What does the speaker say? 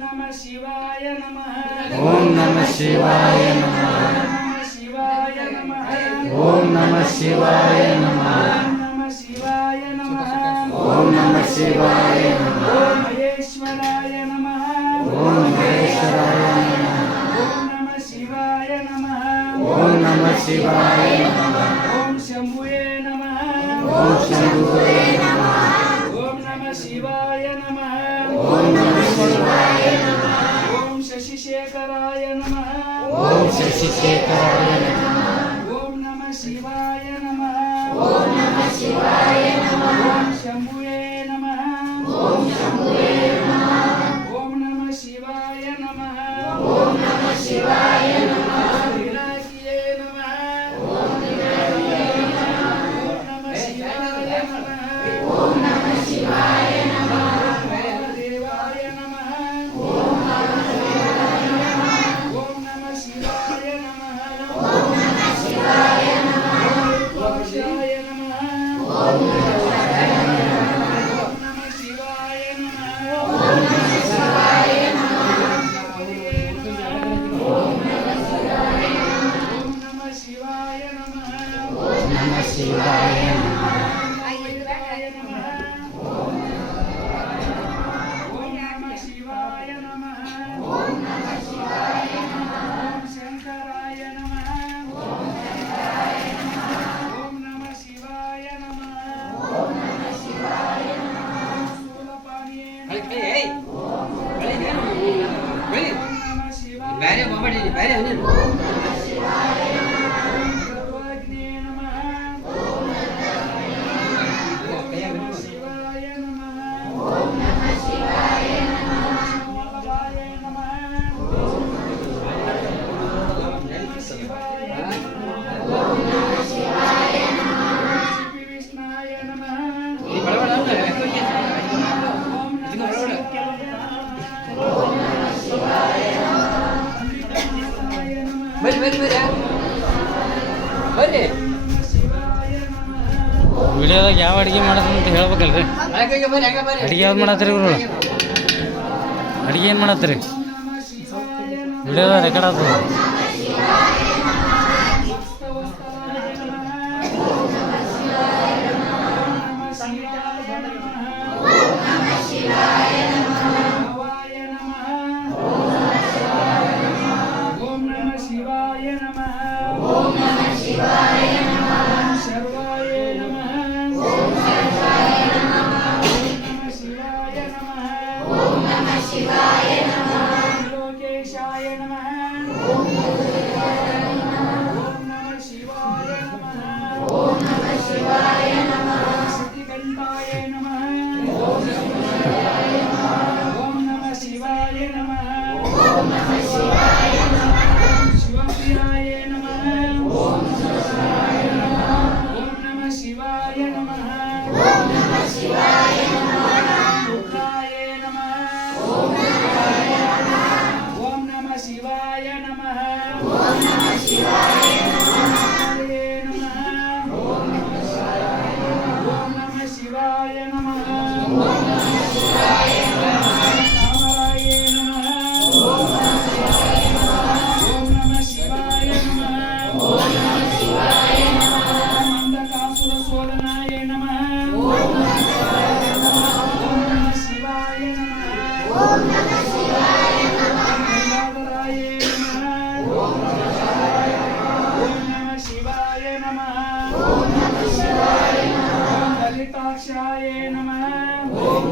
नमः शिवाय नमः ओम नमः शिवाय नमः शिवाय नमः ओम नमः शिवाय नमः नमः शिवाय नमः ओम नमः शिवाय नमः ओम महेश्वराय नमः ओम महेश्वराय नमः ओम नमः शिवाय नमः ओम नमः शिवाय नमः ओम शंभुवे नमः ओम शंभुवे नमः ओम नमः शिवाय नमः ओम नमः शिवाय नमः ओम शशिशेखराय नमः ओम शशिशेखराय नमः ओम नमः शिवाय नमः ओम नमः शिवाय नमः ओम शंभुवे नमः ओम शंभुवे नमः ओम नमः शिवाय नमः ओम नमः शिवाय नमः पिनाकिये नमः ओम पिनाकिये नमः ओम नमः शिवाय नमः ओम नमः शिवाय नमः देवाय नमः ओम नमः ओम नमः शिवाय नमः ओम नमः शिवाय नमः शिवाय नमः ओम नमः शिवाय नमः ओम नमः शिवाय नमः ओम नमः शिवाय नमः ओम नमः शिवाय नमः ओम नमः शिवाय नमः ओम नमः शिवाय नमः ओम शंकराय नमः ओम शंकराय नमः ओम नमः शिवाय नमः ओम नमः शिवाय नमः स्थूलपाणिये नमः शिवाय ಬೇರೆ ಮೊಬೈಲ್ ಬೇರೆ ओम नमः शिवाय नमः सर्वज्ञे नमः ओम नमः शिवाय नमः ओम नमः शिवाय नमः शिवाय नमः ओम नमः शिवाय नमः ओम नमः शिवाय नमः विष्णाय नमः ಈ ಬಡವಳ ओम नमः ओम नमः शिवाय नमः शिवाय नमः ಬರ್ರಿ ಬರ್ರಿ ಬರ್ರಿ ಬರ್ರಿ शिवाय नमः ವಿಡಿಯೋದಾಗ ಯಾವ ಅಡುಗೆ ಮಾಡೋದು ಅಂತ ಹೇಳ್ಬೇಕಲ್ರಿ ಬೆಳಗ್ಗೆ ಬರ್ರಿ ಹಂಗ ಬರ್ರಿ ಅಡುಗೆ ಯಾವ್ದು ಮಾಡತ್ತೀರಿ ಇವರು ಅಡುಗೆ ಏನು ಮಾಡತ್ತೀರಿ नमः शिवाय नमः ವಿಡಿಯೋದಾಗ ರೆಕಾರ್ಡ್ ಆಗ್ತದೆ वस्तवस्तराय नमः ओम नमः शिवाय नमः ओम नमः शिवाय नमः भवाय नमः ओम नमः शिवाय नमः ओम नमः शिवाय नमः शर्वाय नमः ओम शर्वाय नमः ओम नमः शिवाय नमः ओम नमः शिवाय नमः लोकेशाय नमः ओम नमः शिवाय नमः ओम नमः शिवाय नमः श्रुतिकण्ठाय नमः ओम नमः शिवाय नमः ओम नमः शिवाय नमः शिवप्रियाय नमः ओम नमः शिवाय नमः ओम नमः शिवाय नमः रुद्राय नमः ओम नमः शिवाय नमः ओम नमः शिवाय ओम नमः शिवाय नमः ओम नमः शिवाय नमः कामराय नमः ओम नमः शिवाय नमः ओम नमः शिवाय नमः मंदकासुरशोधनाय नमः ओम नमः शिवाय नमः ओम नमः शिवाय नमः गंगाधराय नमः ओम नमः शिवाय नमः ओम नमः शिवाय नमः ललिताक्षाय नमः ओम